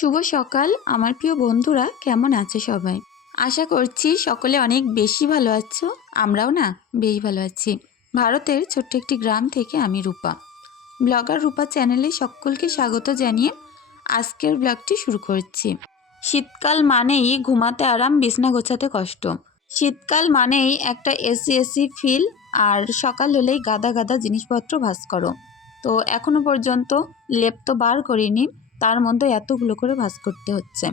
শুভ সকাল। আমার প্রিয় বন্ধুরা, কেমন আছে সবাই? আশা করছি সকলে অনেক বেশি ভালো আছো, আমরাও না বেশ ভালো আছি। ভারতের ছোট্ট একটি গ্রাম থেকে আমি রূপা। ব্লগার রূপা চ্যানেলে সকলকে স্বাগত জানিয়ে আজকের ব্লগটি শুরু করছি। শীতকাল মানেই ঘুমাতে আরাম, বিছনা গোছাতে কষ্ট। শীতকাল মানেই একটা এসি এসি ফিল আর সকাল হলেই গাদা গাদা জিনিসপত্র ভাস করো। তো এখনও পর্যন্ত লেপ তো বার করিনি তার মধ্যে এতগুলো করে ভাঁজ করতে হচ্ছে।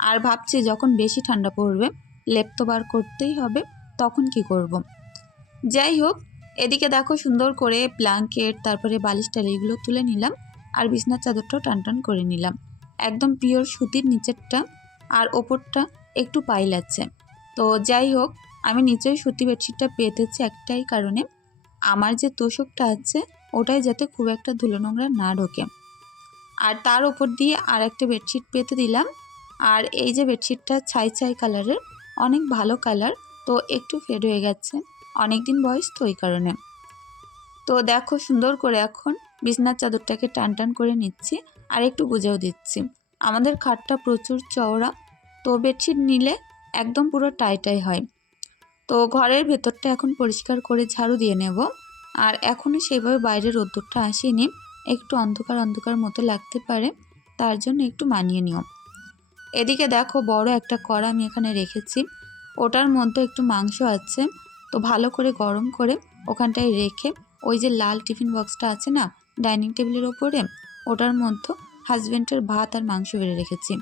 আর ভাবছি যখন বেশি ঠান্ডা পড়বে, লেপ তো বার করতেই হবে, তখন কি করব। যাই হোক, এদিকে দেখো সুন্দর করে ব্ল্যাঙ্কেট, তারপরে বালিশ টালিগুলো তুলে নিলাম আর বিছনার চাদরটাও টান টান করে নিলাম। একদম পিওর সুতির নিচেরটা আর ওপরটা একটু পাইল আছে। তো যাই হোক, আমি নিচেই সুতি বেডশিটটা পেতেছি একটাই কারণে। আমার যে তোষকটা আছে, ওটাই যাতে খুব একটা ধুলো নোংরা না ঢোকে। আর তার ওপর দিয়ে আর একটা বেডশিট পেতে দিলাম। আর এই যে বেডশিটটা ছাই ছাই কালারের অনেক ভালো কালার তো একটু ফেড হয়ে গেছে। অনেক দিন বয়স তো ওই কারণে। তো দেখো সুন্দর করে এখন বিছনার চাদরটাকে টান টান করে নিচ্ছি আর একটু গুজেও দিচ্ছি। আমাদের খাটটা প্রচুর চওড়া, তো বেডশিট নিলে একদম পুরো টাইটাই হয়। তো ঘরের ভেতরটা এখন পরিষ্কার করে ঝাড়ু দিয়ে নেব। আর এখনও সেইভাবে বাইরে রোদ্দুরটা আসেনি। একটু অন্ধকার অন্ধকার মতো লাগতে পারে, তার জন্য একটু মানিয়ে নিও। এদিকে দেখো, বড় একটা কড়া আমি এখানে রেখেছি। ওটার মধ্যে একটু মাংস আছে, তো ভালো করে গরম করে ওখানটায় রেখে ওই যে লাল টিফিন বক্সটা আছে না, ডাইনিং টেবিলের ওপরে, ওটার মধ্যে হাজব্যান্ডের ভাত আর মাংস বেড়ে রেখেছি।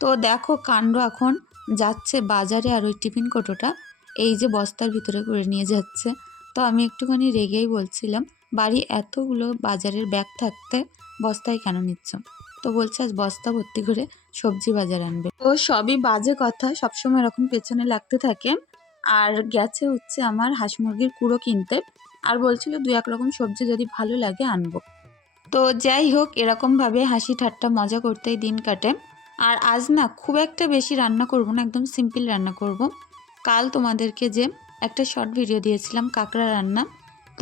তো দেখো, কাণ্ড এখন যাচ্ছে বাজারে আর ওই টিফিন কোটোটা, এই যে বস্তার ভিতরে করে নিয়ে যাচ্ছে। তো আমি একটুখানি রেগেই বলছিলাম বাড়ি এতগুলো বাজারের ব্যাগ থাকতে বস্তায় কেন নিচ্ছ? তো বলছে, আজ বস্তা ভর্তি করে সবজি বাজার আনবে। তো সবই বাজে কথা, সবসময় এরকম পেছনে লাগতে থাকে। আর গেছে হচ্ছে আমার হাঁস মুরগির কুড়ো কিনতে। আর বলছিল দু এক রকম সবজি যদি ভালো লাগে আনব। তো যাই হোক, এরকমভাবে হাসি ঠাট্টা মজা করতেই দিন কাটে। আর আজ না খুব একটা বেশি রান্না করব না, একদম সিম্পল রান্না করব। কাল তোমাদেরকে যে একটা শর্ট ভিডিও দিয়েছিলাম, কাঁকড়া রান্না।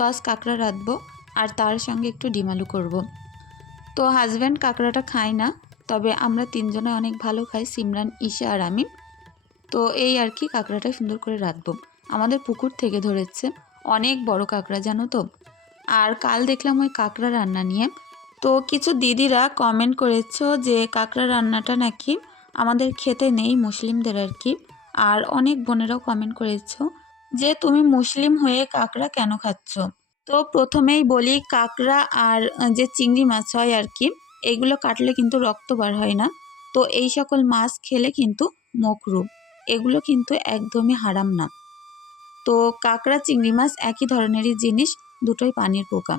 আজ কাঁকড়া রাঁধবো আর তার সঙ্গে একটু ডিম আলু করব। তো হাজব্যান্ড কাঁকড়াটা খায় না, তবে আমরা তিনজনে অনেক ভালো খাই, সিমরান, ঈশা আর আমি তো এই আর কি কাঁকড়াটা সুন্দর করে রাঁধবো। আমাদের পুকুর থেকে ধরেছে অনেক বড় কাঁকড়া, জানো তো? আর কাল দেখলাম ওই কাঁকড়া রান্না নিয়ে। তো কিছু দিদিরা কমেন্ট করেছ যে কাঁকড়া রান্নাটা নাকি আমাদের খেতে নেই মুসলিমদের আর কি। আর অনেক বোনেরাও কমেন্ট করেছ যে তুমি মুসলিম হয়ে কাঁকড়া কেন খাচ্ছ? তো প্রথমেই বলি, কাঁকড়া আর যে চিংড়ি মাছ হয় আর কি, এগুলো কাটলে কিন্তু রক্ত বার হয় না। তো এই সকল মাছ খেলে কিন্তু মকরু, এগুলো কিন্তু একদমই হারাম না। তো কাঁকড়া, চিংড়ি মাছ একই ধরনেরই জিনিস, দুটোই পানির পোকা।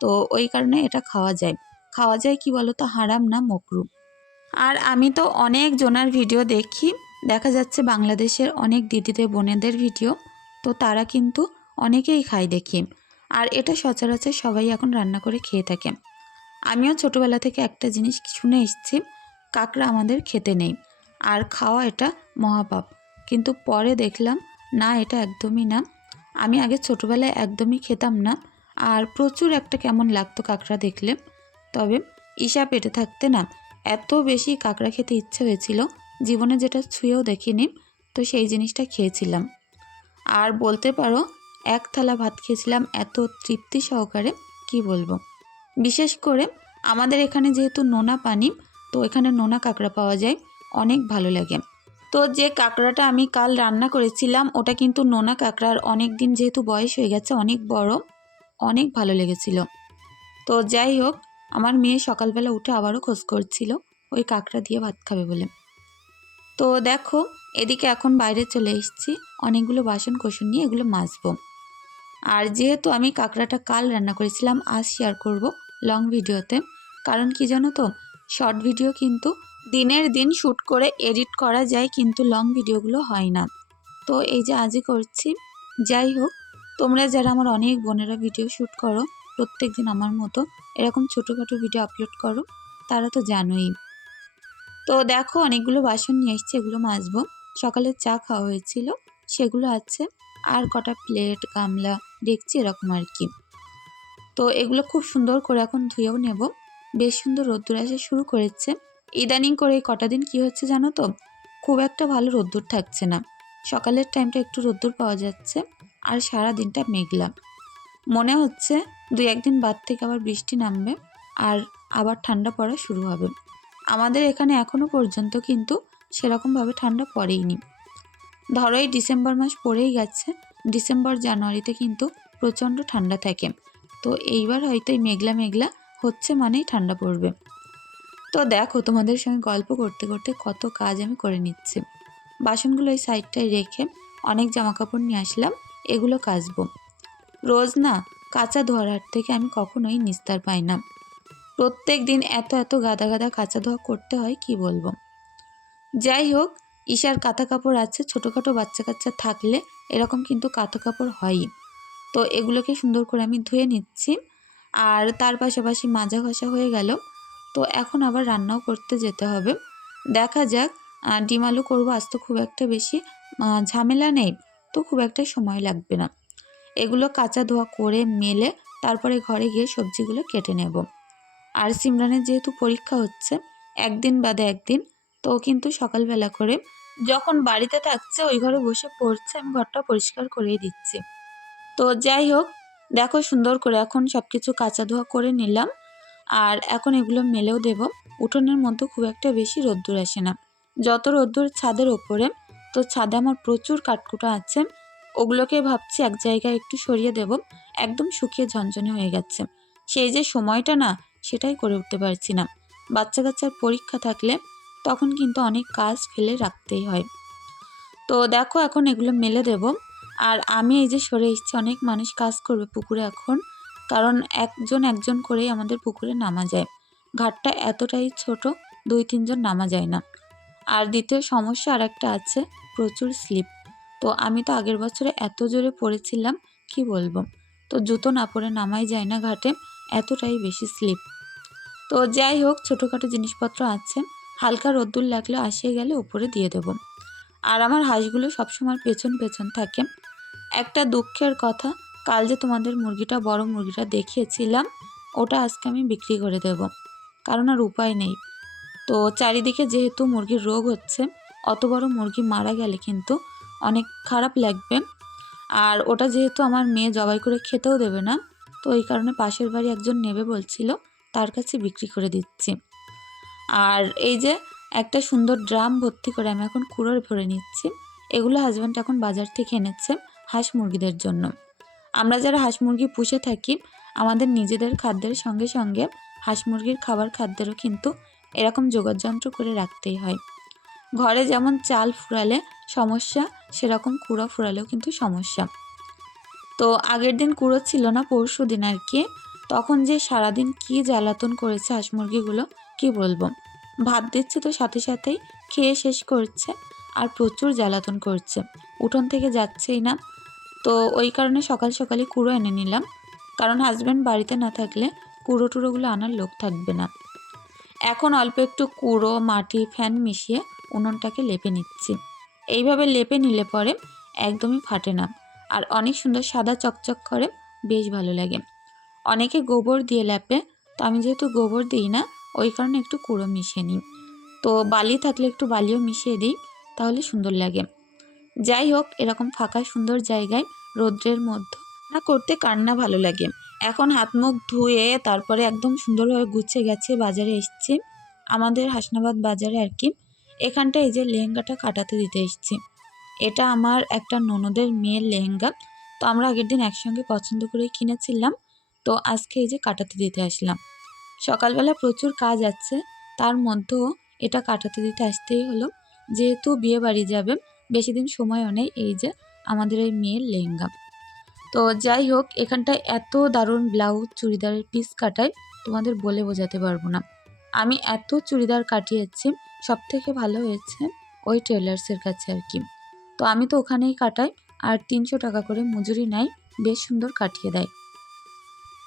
তো ওই কারণে এটা খাওয়া যায়। খাওয়া যায় কি বলো তো হারাম না মকরু। আর আমি তো অনেক জনার ভিডিও দেখি, দেখা যাচ্ছে বাংলাদেশের অনেক দিদিদের, বোনেদের ভিডিও। তো তারা কিন্তু অনেকেই খায় দেখি। আর এটা সচরাচর সবাই এখন রান্না করে খেয়ে থাকে। আমিও ছোটোবেলা থেকে একটা জিনিস শুনে এসেছি, কাঁকড়া আমাদের খেতে নেই। আর খাওয়া এটা মহাপাপ। কিন্তু পরে দেখলাম, না, এটা একদমই না। আমি আগে ছোটোবেলায় একদমই খেতাম না। আর প্রচুর একটা কেমন লাগতো কাঁকড়া দেখলে। তবে ঈশা পেটে থাকতে না, এত বেশি কাঁকড়া খেতে ইচ্ছে হয়েছিল। জীবনে যেটা ছুঁয়েও দেখিনি, তো সেই জিনিসটা খেয়েছিলাম। আর বলতে পারো, এক থালা ভাত খেয়েছিলাম এত তৃপ্তি সহকারে, কি বলব? বিশেষ করে আমাদের এখানে যেহেতু নোনা পানি, তো এখানে নোনা কাঁকড়া পাওয়া যায়, অনেক ভালো লাগে। তো যে কাঁকড়াটা আমি কাল রান্না করেছিলাম, ওটা কিন্তু নোনা কাঁকড়ার অনেক দিন যেহেতু বয়স হয়ে গেছে, অনেক বড়, অনেক ভালো লেগেছিল। তো যাই হোক, আমার মেয়ে সকালবেলা উঠে আবারও খোঁজ করছিল, ওই কাঁকড়া দিয়ে ভাত খাবে বলে। তো দেখো এদিকে এখন বাইরে চলে এসেছি। অনেকগুলো বাসন কোসন নিয়ে এগুলো মাজবো। আর যেহেতু আমি কাঁকড়াটা কাল রান্না করেছিলাম, আজ শেয়ার করব লং ভিডিওতে কারণ কি জানো তো শর্ট ভিডিও কিন্তু দিনের দিন শ্যুট করে এডিট করা যায়, কিন্তু লং ভিডিওগুলো হয় না। তো এই যে আজই করছি। যাই হোক, তোমরা যারা আমার অনেক বোনেরা ভিডিও শ্যুট করো প্রত্যেক দিন আমার মতো এরকম ছোটোখাটো ভিডিও আপলোড করো, তারা তো জানোই। তো দেখো, অনেকগুলো বাসন নিয়ে এসছে, এগুলো মাজবো। সকালে চা খাওয়া হয়েছিল, সেগুলো আছে, আর কটা প্লেট গামলা, দেখছি এরকম আর কি। তো এগুলো খুব সুন্দর করে এখন ধুয়েও নেব। বেশ সুন্দর রোদ্দুর আসা শুরু করেছে। ইদানিং করে কটা দিন কী হচ্ছে জানো তো? খুব একটা ভালো রোদ্দুর থাকছে না। সকালের টাইমটা একটু রোদ্দুর পাওয়া যাচ্ছে, আর সারা দিনটা মেঘলা। মনে হচ্ছে দুই একদিন বাদ থেকে আবার বৃষ্টি নামবে, আর আবার ঠান্ডা পড়া শুরু হবে। আমাদের এখানে এখনও পর্যন্ত কিন্তু সেরকমভাবে ঠান্ডা পড়েইনি। ধরো এই ডিসেম্বর মাস পড়েই গেছে, ডিসেম্বর জানুয়ারিতে কিন্তু প্রচণ্ড ঠান্ডা থাকে। তো এইবার হয়তো এই মেঘলা মেঘলা হচ্ছে মানেই ঠান্ডা পড়বে। তো দেখো তোমাদের সঙ্গে গল্প করতে করতে কত কাজ আমি করে নিচ্ছি। বাসনগুলো এই সাইডটায় রেখে অনেক জামা কাপড় নিয়ে আসলাম, এগুলো কাচবো। রোজ না কাঁচা ধোয়ার হাট থেকে আমি কখনোই নিস্তার পাই না। প্রত্যেক দিন এত এত গাদা গাদা কাঁচা ধোয়া করতে হয়, কি বলব? যাই হোক ঈশার কাঁথা কাপড় আছে, ছোটোখাটো বাচ্চা কাচ্চা থাকলে এরকম কিন্তু কাঁথা কাপড় হয়ই। তো এগুলোকে সুন্দর করে আমি ধুয়ে নিচ্ছি। আর তার পাশাপাশি মাজা ঘষা হয়ে গেল। তো এখন আবার রান্নাও করতে যেতে হবে। দেখা যাক ডিম আলু করব আজ তো খুব একটা বেশি ঝামেলা নেই, তো খুব একটা সময় লাগবে না। এগুলো কাঁচা ধোয়া করে মেলে তারপরে ঘরে গিয়ে সবজিগুলো কেটে নেব। আর সিমরানের যেহেতু পরীক্ষা হচ্ছে, একদিন বাদে একদিন তো কিন্তু সকালবেলা করে যখন বাড়িতে থাকছে, ওই ঘরে বসে পড়ছে, আমি ঘরটা পরিষ্কার করেই দিচ্ছি। তো যাই হোক, দেখো সুন্দর করে এখন সব কিছু কাঁচা ধোয়া করে নিলাম। আর এখন এগুলো মেলেও দেব। উঠোনের মধ্যে খুব একটা বেশি রোদ্দুর আসে না। যত রোদ্দুর ছাদের ওপরে, তো ছাদে আমার প্রচুর কাঠকুটা আছে। ওগুলোকে ভাবছি এক জায়গায় একটু সরিয়ে দেব। একদম শুকিয়ে ঝনঝনে হয়ে গেছে। সেই যে সময়টা না, সেটাই করে উঠতে পারছি না। বাচ্চা কাচ্চার পরীক্ষা থাকলে তখন কিন্তু অনেক কাজ ফেলে রাখতেই হয়। তো দেখো এখন এগুলো মেলে দেব। আর আমি এই যে সরে এসেছি, অনেক মানুষ কাজ করবে পুকুরে এখন। কারণ একজন একজন করেই আমাদের পুকুরে নামা যায়। ঘাটটা এতটাই ছোট, দুই তিনজন নামা যায় না। আর দ্বিতীয় সমস্যা আর একটা আছে, প্রচুর স্লিপ। তো আমি তো আগের বছরে এত জোরে পড়েছিলাম, কি বলব? তো জুতো না পরে নামাই যায় না ঘাটে, এতটাই বেশি স্লিপ। তো যাই হোক, ছোটোখাটো জিনিসপত্র আছে। হালকা রোদ্দুর লাগলে আসিয়ে গেলে উপরে দিয়ে দেবো। আর আমার হাঁসগুলো সবসময় পেছন পেছন থাকে। একটা দুঃখের কথা, কাল যে তোমাদের মুরগিটা, বড় মুরগিটা দেখিয়েছিলাম, ওটা আজকে আমি বিক্রি করে দেব। কারণ আর উপায় নেই। তো চারিদিকে যেহেতু মুরগির রোগ হচ্ছে, অত বড় মুরগি মারা গেলে কিন্তু অনেক খারাপ লাগবে। আর ওটা যেহেতু আমার মেয়ে জবাই করে খেতেও দেবে না, তো এই কারণে পাশের বাড়ি একজন নেবে বলছিল, তার কাছে বিক্রি করে দিচ্ছি। আর এই যে একটা সুন্দর ড্রাম ভর্তি করে আমি এখন কুড়োর ভরে নিচ্ছি। এগুলো হাজব্যান্ড এখন বাজার থেকে এনেছে হাঁস মুরগিদের জন্য। আমরা যারা হাঁস মুরগি পুষে থাকি, আমাদের নিজেদের খাদ্যের সঙ্গে সঙ্গে হাঁস মুরগির খাবার খাদ্যেরও কিন্তু এরকম যোগাযন্ত্র করে রাখতেই হয়। ঘরে যেমন চাল ফুরালে সমস্যা, সেরকম কুড়ো ফুরালেও কিন্তু সমস্যা। তো আগের দিন কুড়ো ছিল না, পরশু দিন আর কি। তখন যে সারাদিন কি জ্বালাতন করেছে হাঁস মুরগিগুলো কি বলব? ভাত দিচ্ছে তো সাথে সাথেই, খেয়ে শেষ করছে আর প্রচুর জ্বালাতন করছে। উঠোন থেকে যাচ্ছেই না। তো ওই কারণে সকাল সকালে কুড়ো এনে নিলাম। কারণ হাজব্যান্ড বাড়িতে না থাকলে কুড়ো টুড়োগুলো আনার লোক থাকবে না। এখন অল্প একটু কুড়ো, মাটি, ফ্যান মিশিয়ে উনুনটাকে লেপে নিচ্ছি। এইভাবে লেপে নিলে পরে একদমই ফাটে না। আর অনেক সুন্দর সাদা চকচক করে, বেশ ভালো লাগে। অনেকে গোবর দিয়ে লেপে, তো আমি যেহেতু গোবর দিই না ওই কারণে একটু কুড়ো মিশিয়ে নিই। তো বালি থাকলে একটু বালিও মিশিয়ে দিই, তাহলে সুন্দর লাগে। যাই হোক, এরকম ফাঁকা সুন্দর জায়গায় রৌদ্রের মধ্যে না করতে কার না ভালো লাগে। এখন হাত মুখ ধুয়ে তারপরে একদম সুন্দরভাবে গুছিয়ে গেছে বাজারে এসছি। আমাদের হাসনাবাদ বাজারে আর কি। এখানটা এই যে লেহেঙ্গাটা কাটাতে দিতে এসছি। এটা আমার একটা ননদের মেয়ের লেহেঙ্গা। তো আমরা আগের দিন একসঙ্গে পছন্দ করে কিনেছিলাম। তো আজকে এই যে কাটাতে দিতে আসলাম। সকালবেলা প্রচুর কাজ আছে, তার মধ্যেও এটা কাটাতে দিতে আসতেই হলো। যেহেতু বিয়ে বাড়ি যাবে, বেশি দিন সময়ও নেই, এই যে আমাদের এই মেয়ের লেহেঙ্গা। তো যাই হোক, এখানটায় এত দারুণ ব্লাউজ, চুড়িদারের পিস কাটায়, তোমাদের বলে বোঝাতে পারব না। আমি এত চুড়িদার কাটিয়েছি সব থেকে ভালো হয়েছে ওই টেলার্সের কাছে আর কি। তো আমি তো ওখানেই কাটাই, আর তিনশো টাকা করে মজুরি নেয়, বেশ সুন্দর কাটিয়ে দেয়।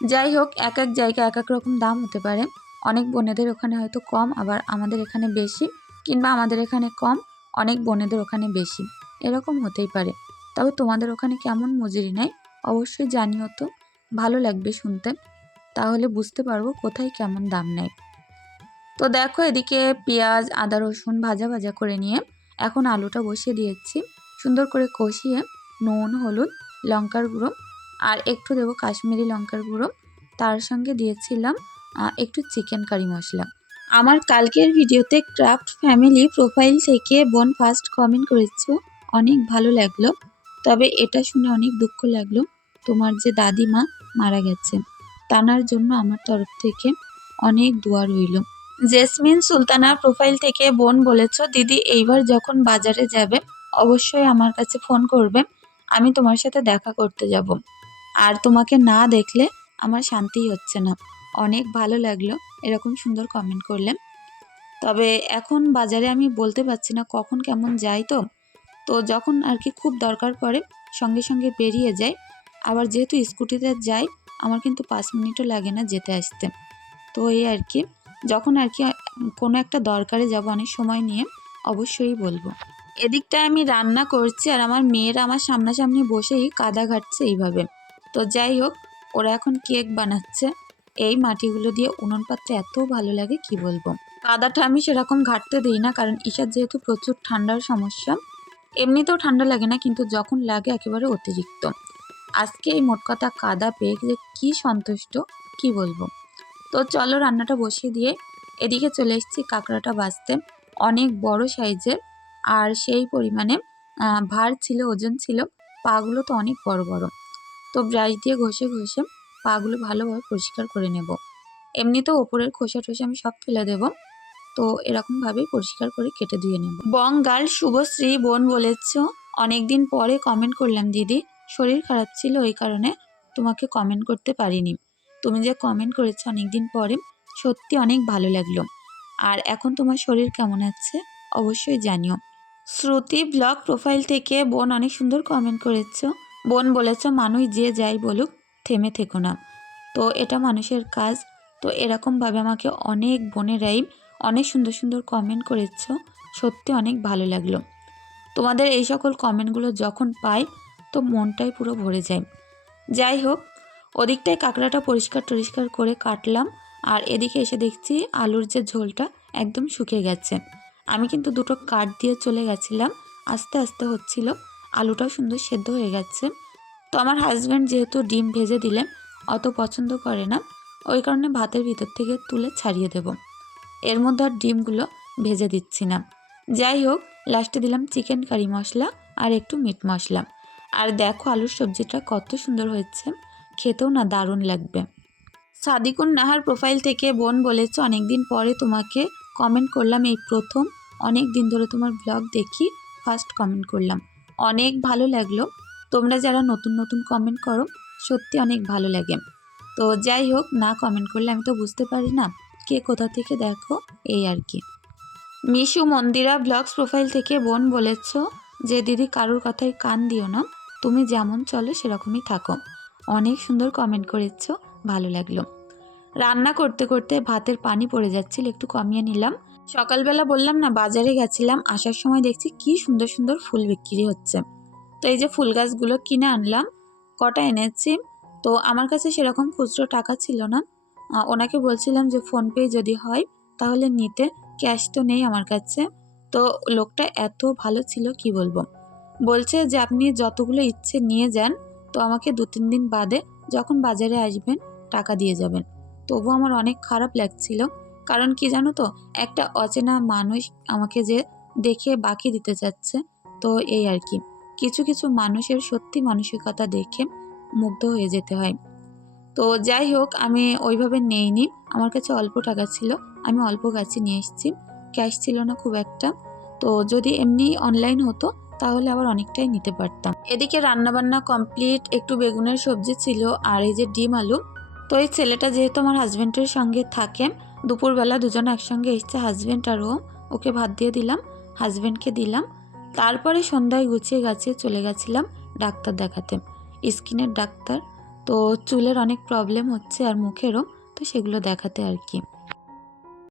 যাই হোক, এক এক জায়গায় এক এক রকম দাম হতে পারে। অনেক বোনেদের ওখানে হয়তো কম, আবার আমাদের এখানে বেশি, কিংবা আমাদের এখানে কম, অনেক বোনেদের ওখানে বেশি। এরকম হতেই পারে। তবে তোমাদের ওখানে কেমন মজুরি নেয়? অবশ্যই জানিও তো। ভালো লাগবে শুনতে। তাহলে বুঝতে পারব কোথায় কেমন দাম নেয়। তো দেখো এদিকে পেঁয়াজ, আদা, রসুন ভাজা ভাজা করে নিয়ে এখন আলুটা বসিয়ে দিয়েছি। সুন্দর করে কষিয়ে নুন, হলুদ, লঙ্কার গুঁড়ো আর একটু দেবো কাশ্মীরি লঙ্কার গুঁড়ো। তার সঙ্গে দিয়েছিলাম একটু চিকেন কারি মশলা। আমার কালকের ভিডিওতে ক্রাফট ফ্যামিলি প্রোফাইল থেকে বোন ফার্স্ট কমেন্ট করেছ, অনেক ভালো লাগল। তবে এটা শুনে অনেক দুঃখ লাগল, তোমার যে দাদিমা মারা গেছে। তানার জন্য আমার তরফ থেকে অনেক দোয়া রইল। জেসমিন সুলতানা প্রোফাইল থেকে বোন বলেছ, দিদি, এইবার যখন বাজারে যাবে, অবশ্যই আমার কাছে ফোন করবে। আমি তোমার সাথে দেখা করতে যাব। আর তোমাকে না দেখলে আমার শান্তিই হচ্ছে না। অনেক ভালো লাগল এরকম সুন্দর কমেন্ট করলেন তবে এখন বাজারে আমি বলতে পারছি না কখন কেমন যাই তো। তো যখন আর কি খুব দরকার পড়ে সঙ্গে সঙ্গে বেরিয়ে যাই। আবার যেহেতু স্কুটিতে যাই, আমার কিন্তু পাঁচ মিনিটও লাগে না যেতে আসতে। তো এই আর কি, যখন আর কি কোনো একটা দরকারে যাব অনেক সময় নিয়ে অবশ্যই বলব। এদিকটায় আমি রান্না করছি আর আমার মেয়েরা আমার সামনাসামনি বসেই কাদা ঘাটছে এইভাবে। তো যাই হোক, ওরা এখন কেক বানাচ্ছে। এই মাটিগুলো দিয়ে উনুন পাততে এত ভালো লাগে, কি বলব? কাদাটা আমি সেরকম ঘাটতে দিই না, কারণ ঈশার যেহেতু প্রচুর ঠান্ডার সমস্যা, এমনিতেও ঠান্ডা লাগে না, কিন্তু যখন লাগে একেবারে অতিরিক্ত। আজকে এই মোট কথা কাদা পেয়ে যে কী সন্তুষ্ট, কি বলব? তো চলো রান্নাটা বসিয়ে দিয়ে এদিকে চলে এসেছি কাঁকড়াটা বাছতে অনেক বড় সাইজের, আর সেই পরিমাণে ভার ছিল, ওজন ছিল পাগুলো তো অনেক বড় বড়। তো ব্রাশ দিয়ে ঘষে ঘষে পাগুলো ভালোভাবে পরিষ্কার করে নেব। এমনিতেও ওপরের খোসা টোসা আমি সব ফেলে দেব। তো এরকমভাবেই পরিষ্কার করে কেটে ধুয়ে নেব। বঙ্গাল শুভশ্রী বোন বলেছ, অনেকদিন পরে কমেন্ট করলাম দিদি। শরীর খারাপ ছিল ওই কারণে তোমাকে কমেন্ট করতে পারিনি। তুমি যে কমেন্ট করেছ অনেকদিন পরে, সত্যি অনেক ভালো লাগল। আর এখন তোমার শরীর কেমন আছে? অবশ্যই জানিও। শ্রুতি ব্লগ প্রোফাইল থেকে বোন অনেক সুন্দর কমেন্ট করেছ। বোন বলেছ, মানুষ যে যাই বলুক, থেমে থেকো না। তো এটা মানুষের কাজ। তো এরকমভাবে আমাকে অনেক বোনেরাই অনেক সুন্দর সুন্দর কমেন্ট করেছ। সত্যি অনেক ভালো লাগল। তোমাদের এই সকল কমেন্টগুলো যখন পাই, তো মনটাই পুরো ভরে যায়। যাই হোক, ওদিকটায় কাঁকড়াটা পরিষ্কার টরিষ্কার করে কাটলাম আর এদিকে এসে দেখছি আলুর যে ঝোলটা একদম শুকিয়ে গেছে। আমি কিন্তু দুটো কাঠ দিয়ে চলে গেছিলাম। আস্তে আস্তে হচ্ছিল। আলুটাও সুন্দর সেদ্ধ হয়ে গেছে। তো আমার হাজব্যান্ড যেহেতু ডিম ভেজে দিলে, অত পছন্দ করে না। ওই কারণে ভাতের ভিতর থেকে তুলে ছাড়িয়ে দেব। এর মধ্যে আর ডিমগুলো ভেজে দিচ্ছি না। যাই হোক লাস্টে দিলাম চিকেন কারি মশলা আর একটু মিট মশলা। আর দেখো আলুর সবজিটা কত সুন্দর হয়েছে। খেতেও না দারুণ লাগবে। সাদিকুন নাহার প্রোফাইল থেকে বোন বলেছে, অনেকদিন পরে তোমাকে কমেন্ট করলাম এই প্রথম অনেক দিন ধরে তোমার ব্লগ দেখি ফার্স্ট কমেন্ট করলাম। অনেক ভালো লাগল। তোমরা যারা নতুন নতুন কমেন্ট করো, সত্যি অনেক ভালো লাগে। তো যাই হোক, না কমেন্ট করলে আমি তো বুঝতে পারি না কে কোথা থেকে দেখো এই আর কি। মিশু মন্দিরা ব্লগস প্রোফাইল থেকে বোন বলেছ যে, দিদি, কারোর কথায় কান দিও না। তুমি যেমন চলো সেরকমই থাকো। অনেক সুন্দর কমেন্ট করেছ। ভালো লাগল। রান্না করতে করতে ভাতের পানি পড়ে যাচ্ছিল, একটু কমিয়ে নিলাম। সকালবেলা বললাম না, বাজারে গেছিলাম, আসার সময় দেখছি কি সুন্দর সুন্দর ফুল বিক্রি হচ্ছে। তো এই যে ফুল গাছগুলো কিনে আনলাম, কটা এনেছি, তো আমার কাছে সেরকম খুচরো টাকা ছিল না। ওনাকে বলছিলাম যে ফোনপে যদি হয়, তাহলে নিতে, ক্যাশ তো নেই আমার কাছে। তো লোকটা এত ভালো ছিল, কি বলব? বলছে যে আপনি যতগুলো ইচ্ছে নিয়ে যান, তো আমাকে দু তিন দিন বাদে যখন বাজারে আসবেন, টাকা দিয়ে যাবেন। তবু আমার অনেক খারাপ লাগছিল কারণ কি জানো তো? একটা অচেনা মানুষ আমাকে যে দেখে বাকি দিতে চাচ্ছে, তো এই আর কি। কিছু কিছু মানুষের সত্যি মানসিকতা দেখে মুগ্ধ হয়ে যেতে হয়। তো যাই হোক, আমি ওইভাবে নেইনি। আমার কাছে অল্প টাকা ছিল, আমি অল্প গাছে নিয়ে এসেছি। ক্যাশ ছিল না খুব একটা। তো যদি এমনি অনলাইন হতো, তাহলে আবার অনেকটাই নিতে পারতাম। এদিকে রান্নাবান্না কমপ্লিট, একটু বেগুনের সবজি ছিল, আর এই যে ডিম আলু। তো এই ছেলেটা যেহেতু আমার হাজব্যান্ডের সঙ্গে থাকে দুপুরবেলা দুজনে একসঙ্গে এসছে হাজব্যান্ড আর ও। ওকে ভাত দিয়ে দিলাম হাজব্যান্ডকে দিলাম। তারপরে সন্ধ্যায় গুছিয়ে গাছিয়ে চলে গেছিলাম ডাক্তার দেখাতে। স্কিনের ডাক্তার। তো চুলের অনেক প্রবলেম হচ্ছে আর মুখেরও, তো সেগুলো দেখাতে আর কি।